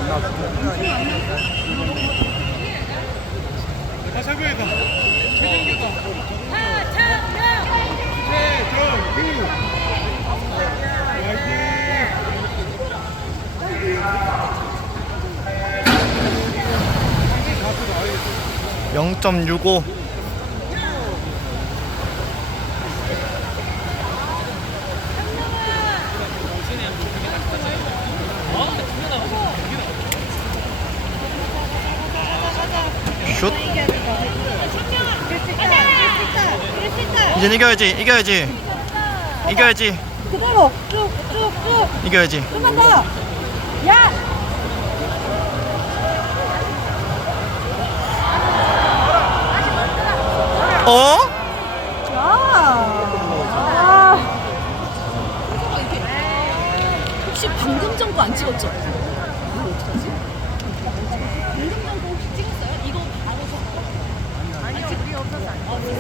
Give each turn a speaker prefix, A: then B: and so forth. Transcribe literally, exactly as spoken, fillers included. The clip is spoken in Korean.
A: 안 나왔어.
B: 화살표이다. 최정규다. 최정규.
C: 영 점 육오. 슛. 이제 이겨야지, 이겨야지, 이겨야지,
D: 그대로 쭉쭉쭉
C: 이겨야지.
D: 좀만 더. 야.
C: 어?
D: 아.
E: 혹시 방금 전 거 안 찍었죠? 이거 어떡하지? 방금 전 거 혹시 찍었어요? 이거 바로 서 아니요, 우리 없어서 안